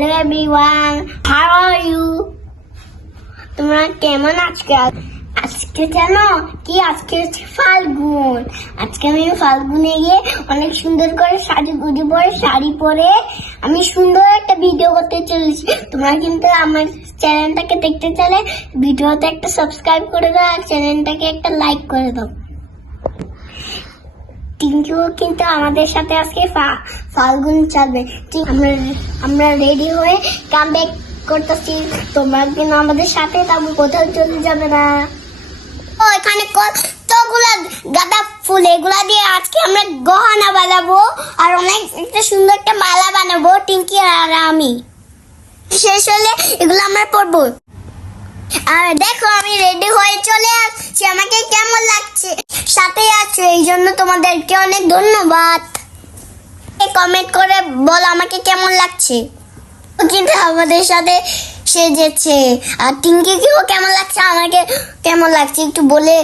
Hello everyone, how are you? তোমরা কেমন আজকে? আজকে জানো কি, আজকে হচ্ছে ফাল্গুন। আজকে আমি ফাল্গুনে গিয়ে অনেক সুন্দর করে শাড়ি পরে আমি সুন্দর একটা ভিডিও করতে চলেছি। তোমরা কিন্তু আমার চ্যানেলটাকে দেখতে চাইলে ভিডিওতে একটা সাবস্ক্রাইব করে দাও আর চ্যানেলটাকে একটা লাইক করে দাও। টিঙ্কিও কিন্তু আমাদের সাথে আজকে ফাল্গুন চালবে। আমরা রেডি হয়ে কামব্যাক করতেছি। তোমরা কিন্তু আমাদের সাথে থাকবে, কোথাও চলে যাবে না। এখানে কতগুলা গাঁদা ফুল, এগুলা দিয়ে আজকে আমরা গহনা বানাবো আর অনেক একটা সুন্দর একটা মালা বানাবো টিঙ্কি আর আমি। শেষ হলে এগুলো আমরা পরবো। আর দেখো আমি রেডি হয়ে চলে আসছি, আমাকে কেমন লাগছে সাথে আছো, এই জন্য তোমাদেরকে অনেক ধন্যবাদ। কমেন্ট করে বলো আমাকে কেমন লাগছে। কিন্তু আমাদের সাথে সেজেছে, আর টিঙ্কিকেও কেমন লাগছে, আমাকে কেমন লাগছে একটু বলে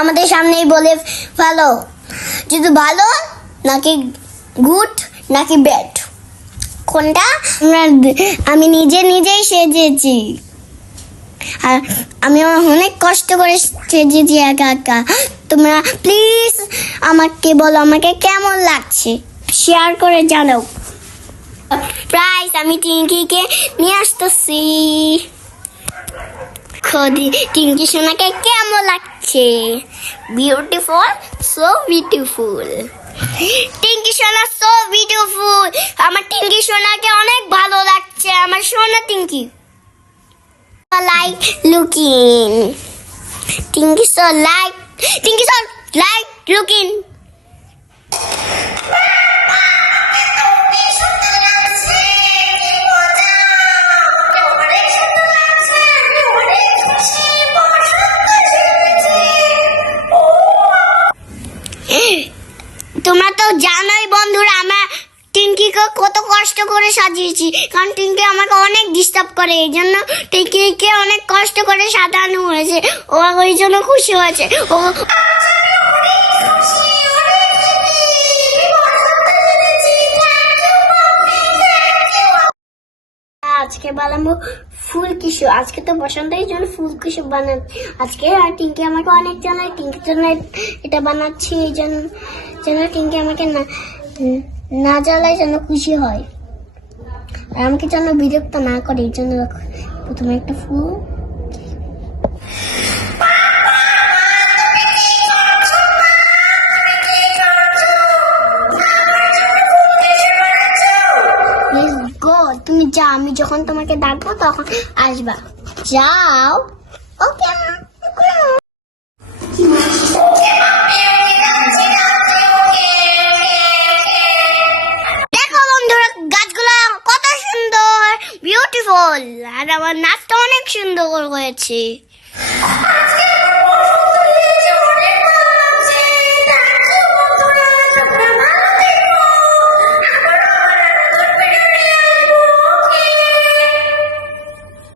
আমাদের সামনেই বলে ফেলো, যদি ভালো নাকি গুড নাকি ব্যাড কোনটা। আমি নিজেই সেজেছি আর আমি অনেক কষ্ট করে সেজেছি একা একা। তোমরা প্লিজ আমাকে বলো আমাকে কেমন লাগছে, শেয়ার করে জানাও। প্রাইস আমি টিঙ্কিকে নিয়ে আসতেছি। টিঙ্কি সোনাকে কেমন লাগছে? Beautiful, so beautiful. টিঙ্কি সোনা সো বিউটিফুল। আমার টিঙ্কি সোনাকে অনেক ভালো লাগছে, আমার সোনা টিঙ্কি। Like looking. Tinky so like looking. তোমরা তো জানোই বন্ধুরা, আমরা টিঙ্কিকে কত কষ্ট করে সাজিয়েছি, কারণ টিঙ্কি আমাকে অনেক ডিস্টার্ব করে, এই জন্য টিঙ্কিকে অনেক কষ্ট করে সাজানো হয়েছে। ও ওই জন্য খুশি হয়েছে। ও আজকে বানাবো ফুল কিশু। আজকে তো বসন্ত, এই জন্য ফুল কিশু বানাচ্ছি আজকে। আর টিঙ্কি আমাকে অনেক জানায়, টিঙ্কির জন্য এটা বানাচ্ছি, এই জন্য টিঙ্কি আমাকে না জ্বালায় যেন খুশি হয় আর আমাকে যেন বিরক্ত না করে, এই জন্য প্রথমে একটা ফুল। তুমি যাও, আমি যখন তোমাকে ডাকবো তখন আসবা। যাও। ওকে। দেখো বন্ধুরা, গাছগুলো কত সুন্দর, বিউটিফুল, আর আমার নাচটা অনেক সুন্দর হয়েছে।